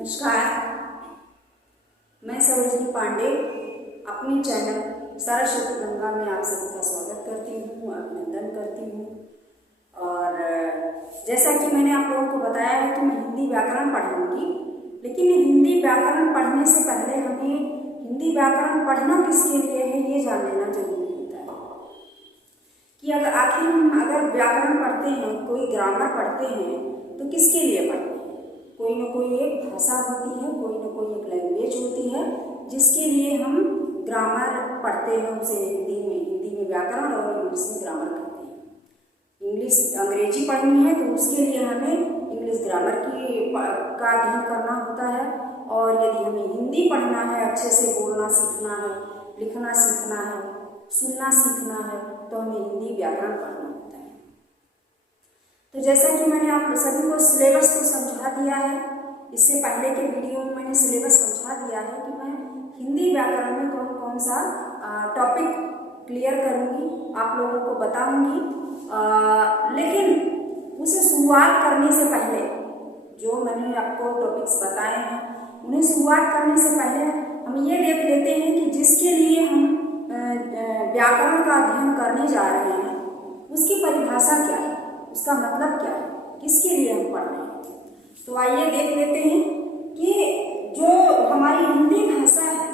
नमस्कार, मैं सरोजिनी पांडे अपनी चैनल सरस्वती गंगा में आप सभी का स्वागत करती हूँ, अभिनंदन करती हूँ। और जैसा कि मैंने आप लोगों को बताया है कि मैं हिंदी व्याकरण पढ़ाऊँगी, लेकिन हिंदी व्याकरण पढ़ने से पहले हमें हिंदी व्याकरण पढ़ना किसके लिए है ये जान लेना जरूरी होता है कि आखिर हम अगर व्याकरण पढ़ते हैं, कोई ग्रामर पढ़ते हैं तो किसके लिए पढ़ते हैं। कोई न कोई एक भाषा होती है, कोई न कोई एक लैंग्वेज होती है जिसके लिए हम ग्रामर पढ़ते हैं। उसे हिंदी में व्याकरण और इंग्लिश में ग्रामर कहते हैं। अंग्रेजी पढ़नी है तो उसके लिए हमें इंग्लिश ग्रामर का अध्ययन करना होता है। और यदि हमें हिंदी पढ़ना है, अच्छे से बोलना सीखना है, लिखना सीखना है, सुनना सीखना है, तो हमें हिंदी व्याकरण पढ़ना होता है। तो जैसा कि मैंने आप सभी को सिलेबस तो समझा दिया है, इससे पहले के वीडियो में मैंने सिलेबस समझा दिया है कि मैं हिंदी व्याकरण में कौन कौन सा टॉपिक क्लियर करूँगी, आप लोगों को बताऊँगी। लेकिन उसे शुरुआत करने से पहले जो मैंने आपको टॉपिक्स बताए हैं उन्हें शुरुआत करने से पहले हम ये देख लेते हैं कि जिसके लिए हम व्याकरण का अध्ययन करने जा रहे हैं उसकी परिभाषा क्या है, उसका मतलब क्या है, किसके लिए हम पढ़ रहे हैं। तो आइए देख लेते हैं कि जो हमारी हिंदी भाषा है,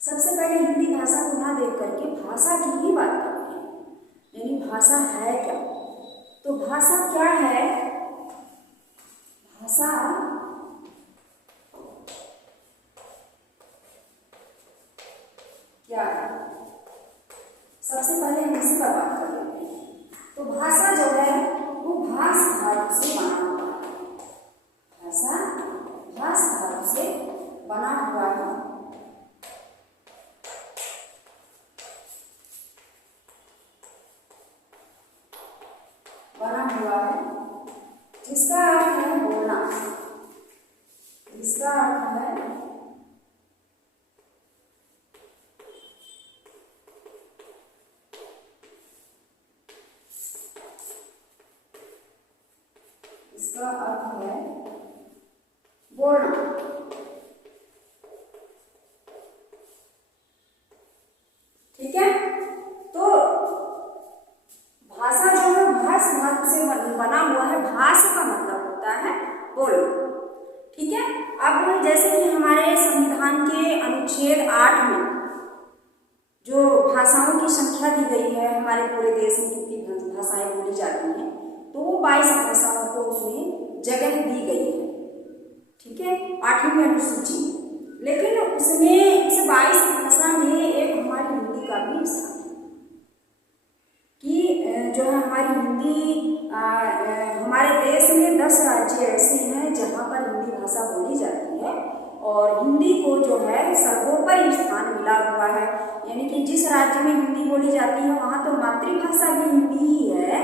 सबसे पहले हिंदी भाषा को ना देख करके भाषा की ही बात करते हैं, यानी भाषा है क्या। तो भाषा क्या है, भाषा क्या है, सबसे पहले हम इसी पर बात कर लेते हैं। तो भाषा जो है वो भाष धातु से बना हुआ है। भाषा भाष धातु से बना हुआ है। बना हुआ है जिसका अर्थ है बोलना, जिसका अर्थ है इसका अर्थ है बोलना। ठीक है, तो भाषा जो है भाष धातु से बना हुआ है। भाष का मतलब होता है बोलना। ठीक है, अब जैसे कि हमारे संविधान के अनुच्छेद 8 में जो भाषाओं की संख्या दी गई है, हमारे पूरे देश में कितनी भाषाएं बोली जाती हैं, तो वो 22 भाषाओं को उसमें जगह दी गई है। ठीक है, 8वीं अनुसूची में। लेकिन उसमें इस 22 भाषा में एक हमारी हिंदी का भी स्थान है कि जो है हमारी हिंदी, हमारे देश में 10 राज्य ऐसे हैं जहाँ पर हिंदी भाषा बोली जाती है और हिंदी को जो है सर्वोपरि स्थान मिला हुआ है। यानी कि जिस राज्य में हिंदी बोली जाती है वहाँ तो मातृभाषा भी हिंदी ही है,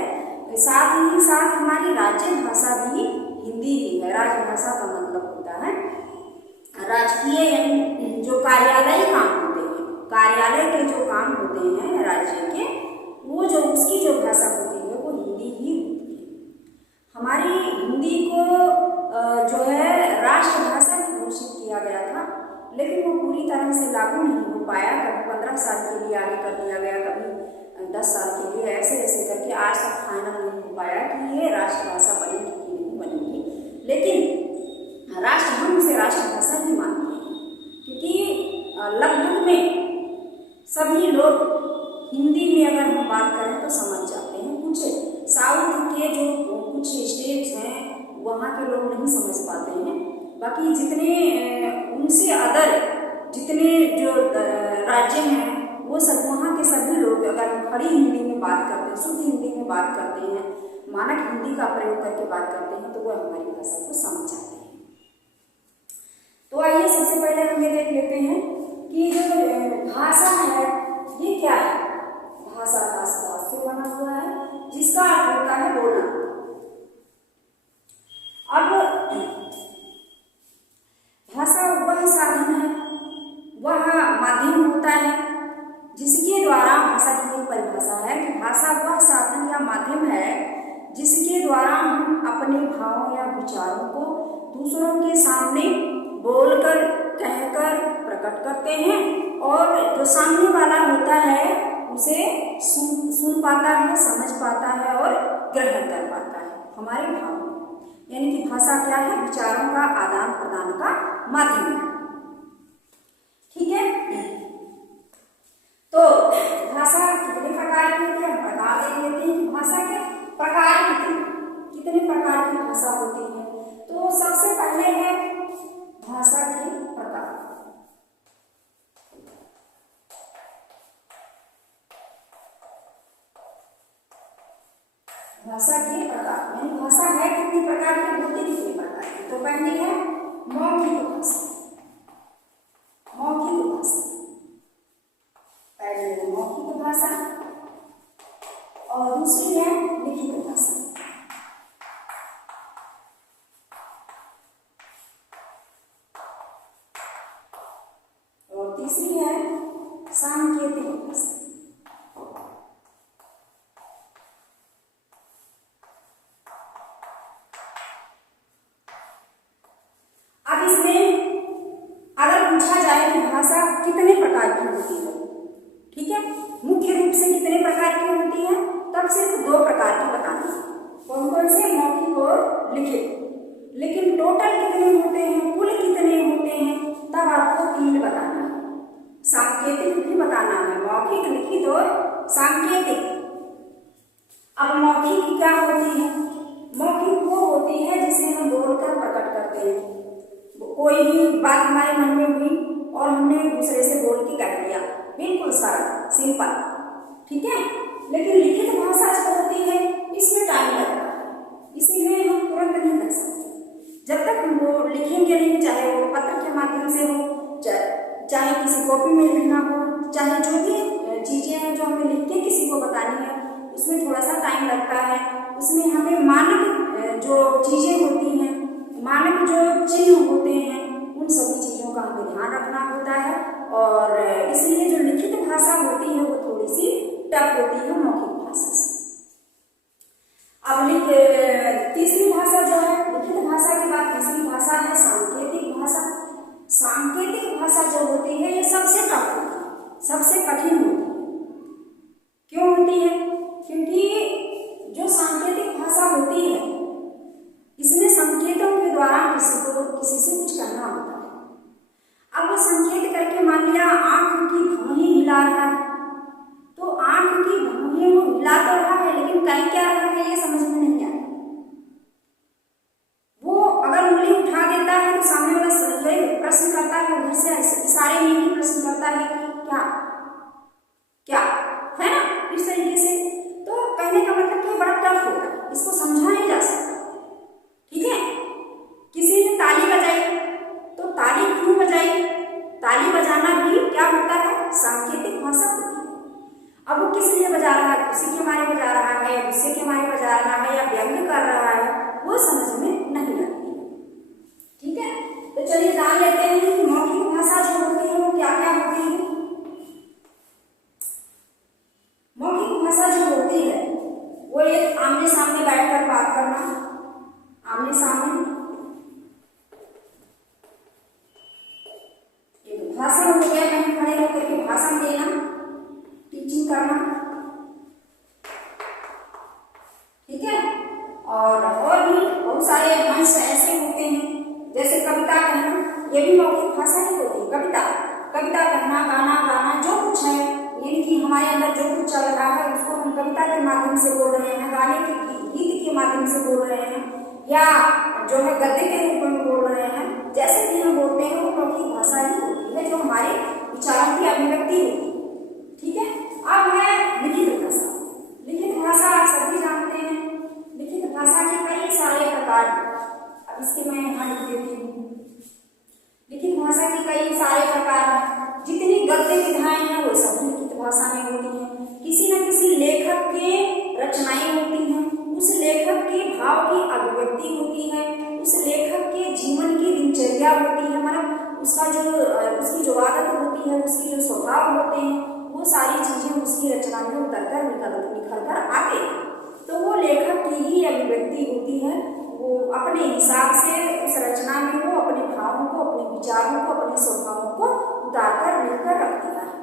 साथ ही साथ हमारी राज्य भाषा भी हिंदी ही है। राजभाषा का मतलब होता है राजकीय, यानी जो कार्यालयी काम होते हैं, कार्यालय के जो काम होते हैं राज्य के, वो जो उसकी जो भाषा होती है वो हिंदी ही होती है। हमारी हिंदी को जो है राष्ट्रभाषा भी घोषित किया गया था, लेकिन वो पूरी तरह से लागू नहीं हो पाया। कभी 15 साल के लिए आगे कर दिया गया, कभी 10 साल के लिए, ऐसे ऐसे करके आज तक फाइनल नहीं हो पाया कि ये राष्ट्रभाषा बनेगी कि नहीं बनेगी। लेकिन हम उसे राष्ट्रभाषा ही मानते हैं क्योंकि लगभग में सभी लोग हिंदी में अगर हम बात करें तो समझ जाते हैं। कुछ साउथ के जो कुछ स्टेट्स हैं वहाँ के लोग नहीं समझ पाते हैं, बाकी जितने उनसे अदर जितने जो राज्य हैं वो सब, वहाँ के सभी लोग अगर हम खड़ी हिंदी में बात करते हैं, शुद्ध हिंदी में बात करते हैं, मानक हिंदी का प्रयोग करके बात करते हैं, तो वो हमारी भाषा को समझ जाते हैं। तो आइए सबसे पहले हम ये देख लेते हैं कि जो भाषा है ये क्या है। भाषा भाष धातु से बना हुआ है जिसका अर्थ होता है बोलना। अब भाषा वह साधन है, वह माध्यम होता है जिसके द्वारा, भाषा की एक परिभाषा है कि भाषा वह साधन या माध्यम है जिसके द्वारा हम अपने भावों या विचारों को दूसरों के सामने बोलकर, कहकर प्रकट करते हैं और जो सामने वाला होता है उसे सुन पाता है, समझ पाता है और ग्रहण कर पाता है हमारे भाव। यानी कि भाषा क्या है? विचारों का आदान प्रदान का माध्यम है। ठीक है, तो भाषा कितने प्रकार की होती है? प्रकार देख लेते हैं कि भाषा के प्रकार कितने प्रकार की भाषा होती है। तो सबसे पहले है भाषा के प्रकार। भाषा के प्रकार यानी भाषा है कितने प्रकार की, होती कितने प्रकार की। तो पहली है मौखिक भाषा। मौखिक भाषा पहली है मौखिक भाषा और दूसरी है लिखित भाषा। और तीसरी है सांकेतिक भाषा। अब इसमें अगर पूछा जाए कि भाषा कितने प्रकार की होती है, ठीक है, मुख्य रूप से कितने प्रकार की होती है, तब सिर्फ 2 प्रकार की बतानी है। कौन कौन से? मौखिक और लिखित। लेकिन टोटल कितने होते हैं, कुल कितने होते हैं, तब आपको 3 बताना है। सांकेतिक भी बताना है, मौखिक, लिखित और सांकेतिक। अब मौखिक क्या होती है? मौखिक वो होती है जिसे हम बोलकर प्रकट करते हैं। कोई भी बात हमारे मन में हुई और हमने दूसरे से बोल के कह दिया, बिल्कुल सरल, सिंपल, ठीक है। लेकिन लिखित भाषा जो होती है इसमें टाइम लगता है, इसीलिए हम तुरंत नहीं कर सकते। जब तक हम वो लिखेंगे नहीं, चाहे वो पत्र के माध्यम से हो, चाहे किसी कॉपी में लिखना हो, चाहे जो भी चीजें हैं जो हमें लिख के किसी को बतानी है, उसमें थोड़ा सा टाइम लगता है। उसमें हमें मानक जो चीजें होती हैं, मानक जो चिन्ह होते हैं, उन सभी चीजों का हमें ध्यान रखना होता है। और इसलिए जो लिखित भाषा होती है वो थोड़ी सी टफ होती है मौखिक भाषा से। अब तीसरी भाषा जो है, लिखित भाषा के बाद तीसरी भाषा है सांकेतिक भाषा। सांकेतिक भाषा जो होती है ये सबसे टफ होती है, सबसे कठिन होती है। क्यों होती है? क्योंकि जो सांकेतिक भाषा होती है इसमें संकेतों के द्वारा किसी से कुछ कहना होता है। अब वो संकेत करके मान लिया आंख की भौहें हिला रहा है, तो आंख की भौहें वो हिला तो रहा है लेकिन कहीं क्या रहा है ये समझ में नहीं आता। वो अगर उंगली उठा देता है तो सामने वाला प्रश्न करता है, उधर से इशारे में ही प्रश्न करता है कि क्या क्या है ना, इस तरीके से। तो कहने का मतलब कि बड़ा टफ होता है, इसको समझा नहीं जा सकता, ठीक है। किसी ने ताली बजाई तो ताली क्यों बजाई? ताली बजाना भी क्या होता है? सांकेतिक भाषा होती है। अब वो किस लिए बजा रहा है? खुशी के मारे बजा रहा है या गुस्से के मारे बजा रहा है या व्यंग कर रहा है, वो समझ में नहीं लगती है, ठीक है। तो चलिए जान लेते हैं कि मौखिक भाषा जो होती है वो क्या क्या होती है। मौखिक भाषा जो होती है वो एक आमने सामने बैठकर बात करना, आमने सामने एक भाषण हो गया, कहीं खड़े होकर के भाषण देना, टीचिंग करना, ठीक है। और भी बहुत सारे मंच ऐसे होते हैं, जैसे कविता कहना, ये भी मौखिक भाषा ही होती है। कविता कहना, गाना गाना, जो कुछ है, यानी कि हमारे अंदर जो कुछ चल रहा है उसको हम कविता के माध्यम से बोल रहे हैं, गाने के गीत के माध्यम से बोल रहे हैं, या जो है गद्य के रूप में बोल रहे हैं। जैसे भी हम बोलते हैं वो मौखिक भाषा ही होती है, जो हमारे विचारों की अभिव्यक्ति होती है, ठीक है। अब है लिखित भाषा। लिखित भाषा आप सभी जानते हैं, लिखित भाषा के कई सारे प्रकार हैं। अब इसके मैं यहाँ लिख देती हूँ। लिखित भाषा के कई सारे प्रकार हैं, जितनी गद्य विधाएं हैं वो सभी लिखित भाषा में होती हैं। किसी न किसी लेखक के रचनाएं होती हैं, उस लेखक के भाव की अभिव्यक्ति होती है, उस लेखक के जीवन की दिनचर्या होती है, मतलब उसकी जो आदत होती है, उसकी जो स्वभाव होते हैं, वो सारी चीजें उसकी रचना में उतर कर निखर कर आते हैं। तो वो लेखक की ही अभिव्यक्ति होती है, वो अपने हिसाब से उस रचना विचारों को, अपने स्वभावों को उतारकर लिखकर रख दिया है।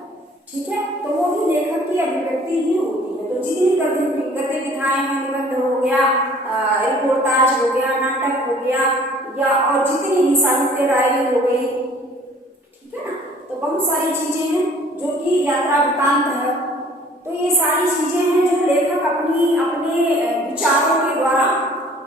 ठीक है, तो वो भी लेखक की अभिव्यक्ति ही होती है। तो जितनी गद्य विधाएं हैं, निबंध हो गया, रिपोर्टाज हो गया, नाटक हो गया, या और जितनी भी साहित्य डायरी हो गई, ठीक है ना, तो बहुत सारी चीजें हैं जो कि यात्रा वृत्तांत है। तो ये सारी चीजें हैं जो लेखक अपने विचारों के द्वारा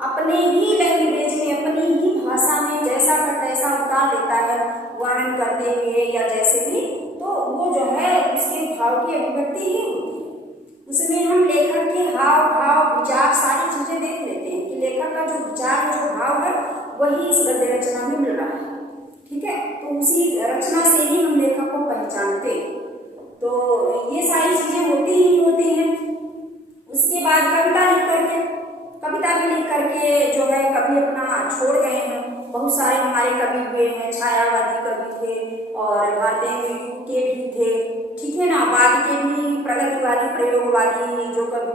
अपने ही लैंग्वेज में, अपनी ही भाषा में जैसा का तैसा उतार देता है वर्णन करते हुए या जैसे भी, तो वो जो है उसके भाव की अभिव्यक्ति ही होती है। उसमें हम लेखक के हाव भाव विचार सारी चीजें देख लेते हैं कि लेखक का जो विचार जो भाव है वही इस गद्य रचना में मिल रहा है। ठीक है, तो उसी रचना से ही हम लेखक को पहचानते हैं। तो ये सारी चीजें होती ही होती हैं। उसके बाद कविता भी लिख करके जो है कभी अपना छोड़ गए हैं। बहुत सारे हमारे कवि हुए हैं, छायावादी कवि थे और भारतीय के भी थे, ठीक है ना, बाद के भी प्रगतिवादी प्रयोगवादी जो कवि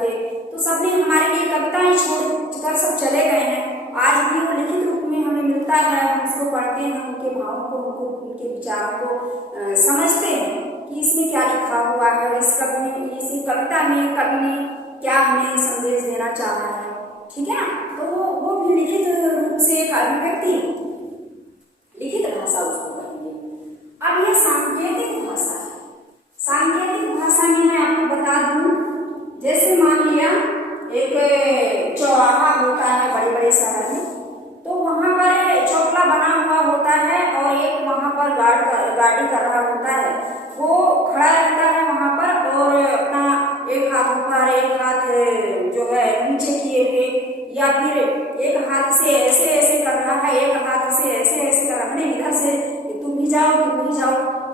थे, तो सबने हमारे लिए कविताएं छोड़कर सब चले गए हैं। आज भी वो लिखित रूप में हमें मिलता है, हम उसको पढ़ते हैं, उनके भावों को, उनके विचारों को समझते हैं कि इसमें क्या लिखा हुआ है, इस कविता में कवि ने क्या हमें संदेश देना चाहा है। ठीक है ना, तो वो भी लिखित रूप से एक अभिव्यक्ति, लिखित भाषा उसको कहेंगे। अब ये सांकेतिक भाषा है। सांकेतिक भाषा में मैं आपको बता दूं, जैसे मान लिया एक चौराहा होता है बड़े बड़े शहर में, तो वहां पर चौकला बना हुआ होता है और एक वहां पर गाड़ी कर रहा होता है, वो खड़ा रहता है वहां पर और अपना एक हाथ ऊपर एक हाथ जो है नीचे किए हुए, या फिर एक हाथ से ऐसे ऐसे कर रहा है, एक हाथ से ऐसे ऐसे कर रहा है, इधर से तुम भी जाओ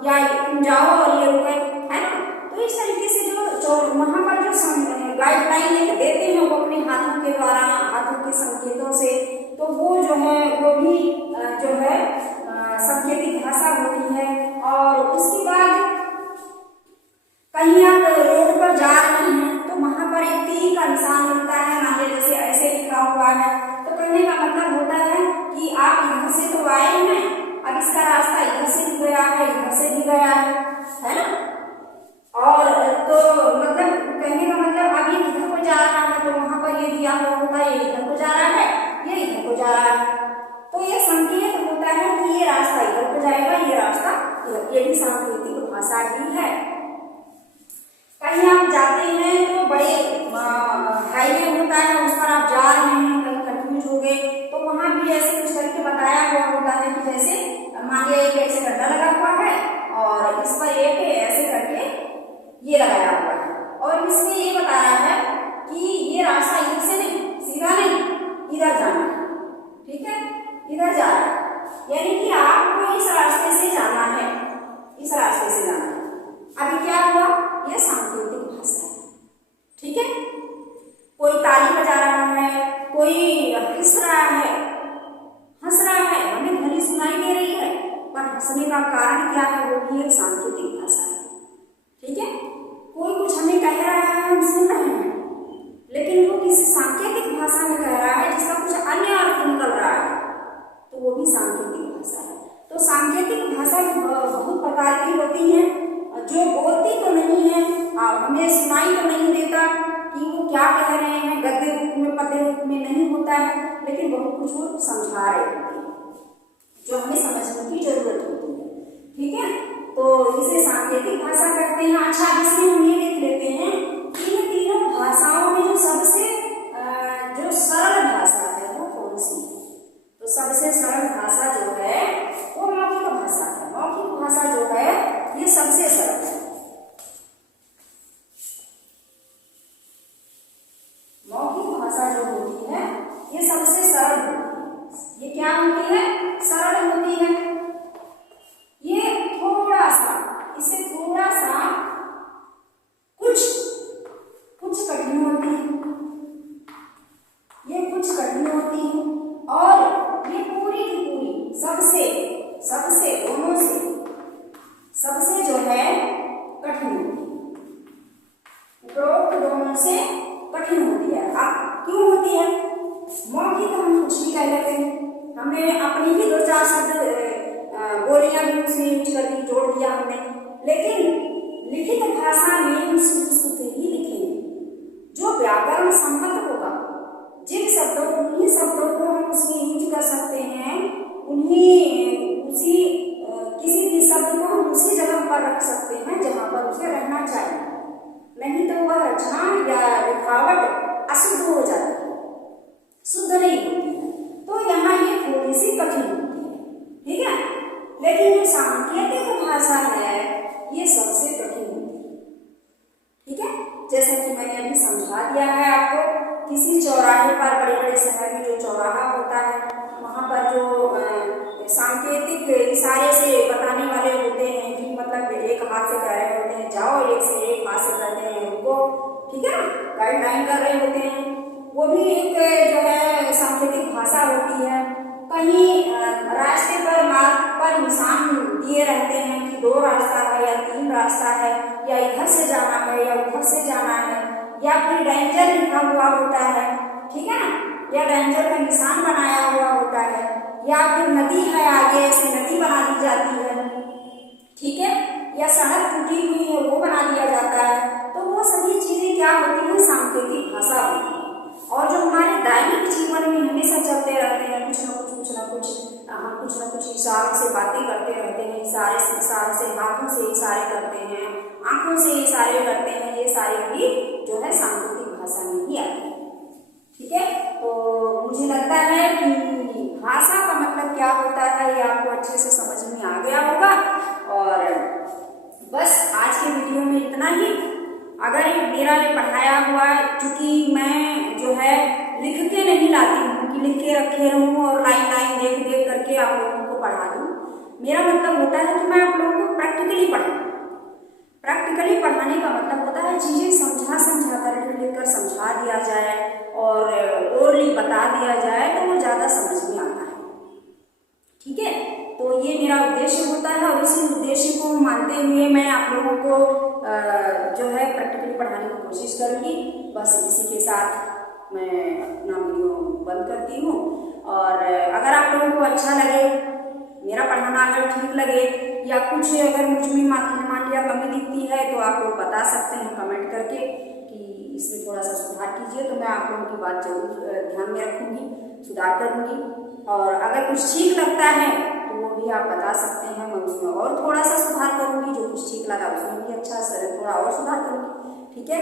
या तुम जाओ और ये रुके, है ना। तो इस तरीके से जो वहां पर जो गाइडलाइन देते हैं वो अपने हाथों के द्वारा, हाथों के संकेतों से, तो वो जो है वो भी जो है सांकेतिक भाषा होती है। और उसके बाद कहीं आप रोड पर जा रहे हैं तो वहां पर एक तीर का निशान मिलता है, मान लीजिए जैसे ऐसे लिखा हुआ है, तो कहने का मतलब होता है कि आप इधर से तो आए हैं, अब इसका रास्ता इधर से भी गया है, इधर से भी गया है ना। और तो मतलब कहने का मतलब अब ये इधर को जा रहा है तो वहां पर ये दिया हुआ होता है, ये इधर को जा रहा है, ये इधर को जा रहा है, तो ये संकेत होता है कि ये रास्ता इधर को जाएगा, ये रास्ता इधर, ये भी सांकेतिक भाषा ही है। कहीं आप जाते हैं तो बड़े हाईवे होता है, उस पर आप जा रहे हैं, कहीं कंफ्यूज हो गए, तो वहां भी ऐसे कुछ करके बताया हुआ होता है कि जैसे मान लिया एक ऐसे गड्ढा लगा हुआ है और इस पर एक ऐसे करके ये लगाया हुआ है, और इसमें ये बता रहा है कि ये रास्ता इधर से नहीं, सीधा नहीं, इधर जाना है। ठीक है, इधर जा रहा है, यानी कि आपको इस रास्ते से जाना है, इस रास्ते से जाना है। अभी क्या हुआ, यह सांकेतिक भाषा है। ठीक है, कोई ताली बजा रहा है, कोई हंस रहा है, हमें ध्वनि सुनाई दे रही है, पर हंसने का कारण क्या है, वो भी एक सांकेतिक भाषा है। ठीक है, कोई कुछ हमें कह रहा है, हम सुन रहे हैं, लेकिन वो किसी सांकेतिक भाषा में कह रहा है जिसका कुछ अन्य अर्थ निकल रहा है, तो वो भी सांकेतिक भाषा है। तो सांकेतिक भाषा बहुत प्रकार की होती है, जो बोलती तो नहीं है, हमें सुनाई तो नहीं देता कि वो क्या कह रहे हैं, गद्य रूप में पद्य रूप में नहीं होता है, लेकिन बहुत कुछ वो समझा रहे होते हैं जो हमें समझने की जरूरत होती है। ठीक है, तो इसे सांकेतिक भाषा कहते हैं। अच्छा, इसमें हम ये देख लेते हैं कि इन तीनों भाषाओं में जो सबसे जो सरल भाषा है वो कौन सी है। तो सबसे सरल भाषा जो है वो मौखिक भाषा है। मौखिक भाषा जो है ये सबसे सरल है। मौखिक भाषा जो होती है ये सबसे सरल होती है। ये क्या होती है, सरल होती है। ये थोड़ा सा, इसे थोड़ा सा कुछ कठिन होती है, ये कुछ कठिन होती है, और ये पूरी की पूरी सबसे दोनों से सबसे जो है कठिन होती है। उपरोक्त दोनों से कठिन होती है। अब क्यों होती है, मौखिक हम कुछ भी कह लेते हैं, हमने अपनी ही दो चार शब्द भी उसमें यूज कर दी, जोड़ दिया हमने। लेकिन लिखित भाषा में हम शुद्ध ही लिखेंगे। जो व्याकरण सम्मत होगा, जिन शब्दों उन्हीं शब्दों को हम उसमें यूज कर सकते हैं, उन्हीं उसी किसी भी शब्द को हम उसी जगह पर रख सकते हैं जहां पर उसे रहना चाहिए। नहीं तो वह रचना या लिखावट अशुद्ध हो जाती है, शुद्ध नहीं होती है। तो यहाँ ये थोड़ी सी कठिन होती है, ठीक है। लेकिन जो सांकेतिक भाषा है ये सबसे कठिन होती है, ठीक है। जैसे कि मैंने अभी समझा दिया है आपको, किसी चौराहे पर, बड़े बड़े शहर में जो चौराहा होता है वहां पर जो सांकेतिक इशारे से बताने वाले होते हैं कि मतलब एक हाथ से कह रहे होते हैं जाओ, एक से एक हाथ से कहते हैं रुको, ठीक है ना, गाइडलाइन कर रहे होते हैं, वो भी एक जो है सांकेतिक भाषा होती है। कहीं रास्ते पर, मार्ग पर निशान दिए रहते हैं कि 2 रास्ता है या 3 रास्ता है, या इधर से जाना है या उधर से जाना है, या फिर डेंजर लिखा हुआ होता है, ठीक है ना, या डेंजर का निशान बनाया हुआ होता है, या फिर नदी है आगे ऐसे नदी बना दी जाती है, ठीक है, या सड़क टूटी हुई है वो बना दिया जाता है। तो वो सभी चीजें क्या होती हैं, सांकेतिक भाषा होती है। और जो हमारे दैनिक जीवन में हमेशा चलते रहते हैं, कुछ ना कुछ हम कुछ ना कुछ इशारों से बातें करते रहते हैं, इशारों से, हाथों से इशारे करते हैं, आंखों से इशारे करते हैं, ये सारे भी जो है सांकेतिक भाषा में ही आते हैं, ठीक है। तो मुझे लगता है कि भाषा का मतलब क्या होता है ये आपको अच्छे से समझ में आ गया होगा। और बस आज के वीडियो में इतना ही। अगर मेरा ये पढ़ाया हुआ, चूंकि मैं जो है लिख के नहीं लाती हूँ कि लिख के रखे रहूँ और लाइन लाइन देख देख करके आप लोगों को पढ़ा दूँ। मेरा मतलब होता है कि मैं आप लोगों को प्रैक्टिकली पढ़ाऊँ। प्रैक्टिकली पढ़ाने का मतलब होता है चीजें समझा कर लिखकर समझा दिया जाए और ओरली बता दिया जाए तो वो ज्यादा समझ में आता है, ठीक है। तो ये मेरा उद्देश्य होता है और इसी उद्देश्य को मानते हुए मैं आप लोगों को जो है प्रैक्टिकली पढ़ाने की कोशिश करूंगी। बस इसी के साथ मैं अपना वीडियो बंद करती हूँ। और अगर आप लोगों को अच्छा लगे, मेरा पढ़ाना अगर ठीक लगे, या कुछ अगर मुझ में मान लिया कमी दिखती है तो आप लोग बता सकते हैं कमेंट करके कि इसमें थोड़ा सा सुधार कीजिए। तो मैं आप लोगों की बात जरूर ध्यान में रखूंगी, सुधार करूंगी। और अगर कुछ ठीक लगता है तो वो भी आप बता सकते हैं, मैं उसमें और थोड़ा सा सुधार करूंगी। जो कुछ ठीक लगा उसमें भी अच्छा थोड़ा और सुधार करूंगी, ठीक है।